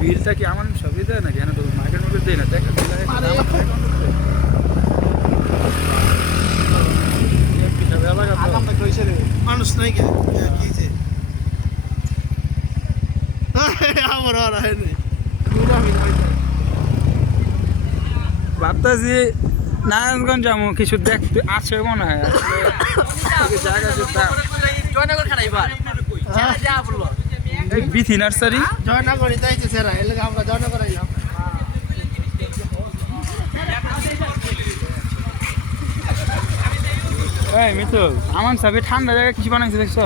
বিলটা কি আমার সবই দেয় না কেন তো মার্কেট মার্কেট দেয় না দেখা মানুষ নাই কে আমার ভাবতেছি নারায়ণগঞ্জ যাবো কিছু দেখতে আছে মনে হয় জায়গা জয়নগর খারাইবার এই বিথি নার্সারি জয়নগর যাইছে সেরা এর লাগে আমরা জয়নগর আইলাম এই মিতু আমার সবে ঠান্ডা জায়গায় কিছু বানাইছে দেখছো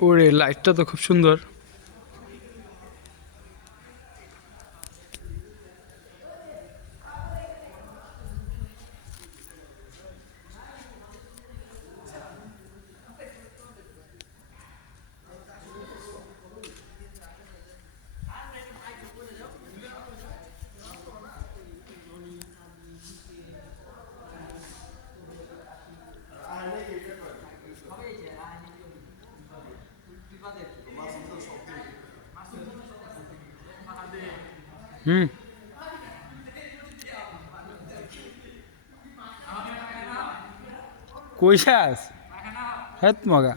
ওরে লাইটটা তো খুব সুন্দর হুম কইসাস হেত মগা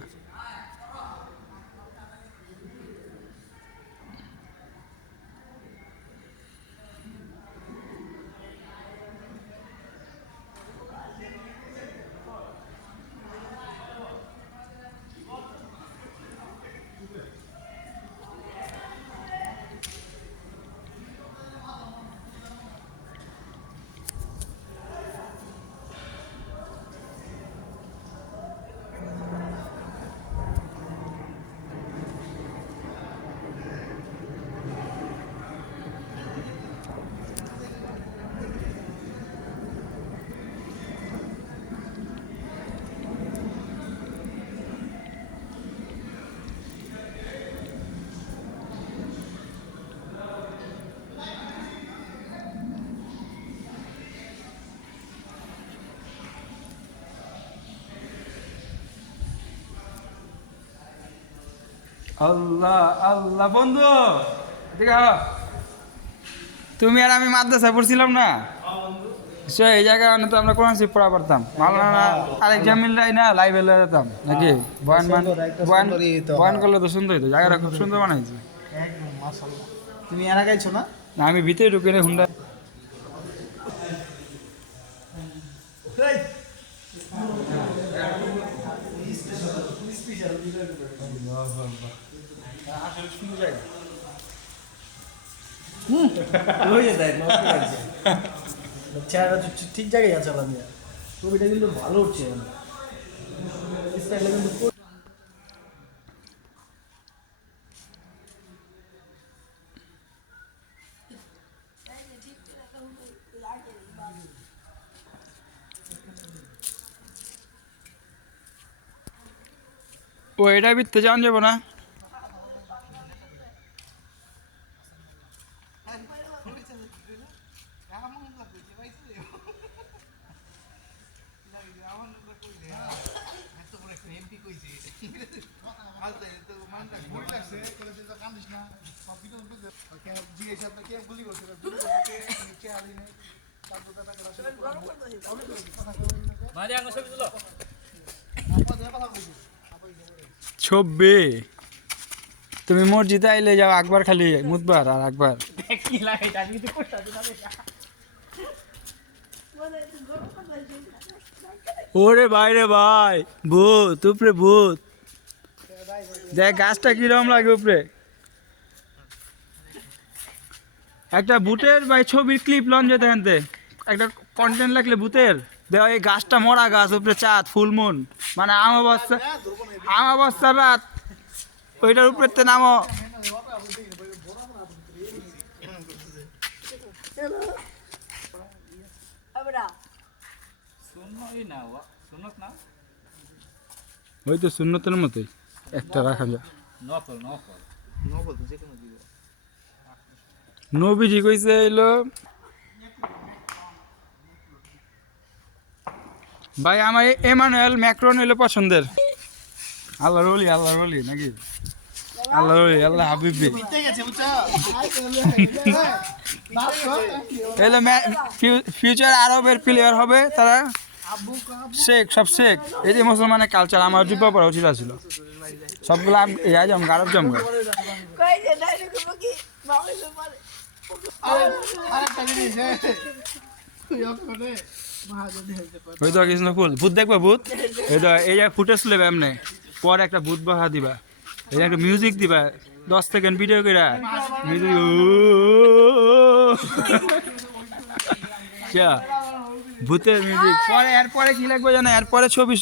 আল্লাহ আল্লাহ বন্ধু ঠিক তুমি আর আমি মাদ্রাসায় পড়ছিলাম না এই জায়গায় তো আমরা কোরআন শরীফ পড়া পারতাম মাওলানা আরেক জামিল না লাইভে লয়ে যেতাম নাকি বয়ান বয়ান করলে তো সুন্দর হইতো জায়গাটা খুব সুন্দর বানাইছে একদম মাশাআল্লাহ তুমি এর আগে আইছো না আমি ভিতরে ঢুকে রে হুন্ডা ঠিক জায়গায় আছে ছবিটা কিন্তু ভালো উঠছে ও এটা ভিতরে যাওয়া যাবো না ছবি তুমি মসজিদে আইলে যাও একবার খালি মুতবার আর একবার ওরে ভাই রে ভাই ভূত উপরে ভূত দেখ গাছটা কিরম লাগে উপরে একটা ভূতের ভাই ছবির ক্লিপ লঞ্চ যেতে আনতে একটা কন্টেন্ট লাগলে ভূতের দেওয়া এই গাছটা মরা গাছ উপরে চাঁদ ফুলমুন মানে আমাবস্যার রাত ওইটার উপরে নামো ওই তো শূন্যতের মতোই একটা রাখা যায় নবীজি কইছে এলো ভাই আমার এমানুয়েল ম্যাক্রন হইলো পছন্দের আল্লাহর ওলি নাকি আল্লাহর ওলি আল্লাহ হাবিবি এলো ফিউচার আরবের প্লেয়ার হবে তারা শেখ সব শেখ এই যে মুসলমানের কালচার আমার জুব্বা পড়া উচিত ছিল সবগুলো জমগা আরব জমগা ওই তো কৃষ্ণ ফুল ভূত দেখবা ভূত এই তো এই যে ফুটেজ লেবে এমনি পরে একটা ভূত বাহা দিবা এই একটা মিউজিক দিবা 10 সেকেন্ড ভিডিও করে মিউজিক ভূতের মিউজিক পরে এরপরে কি লাগবে জানো এরপরে ছবি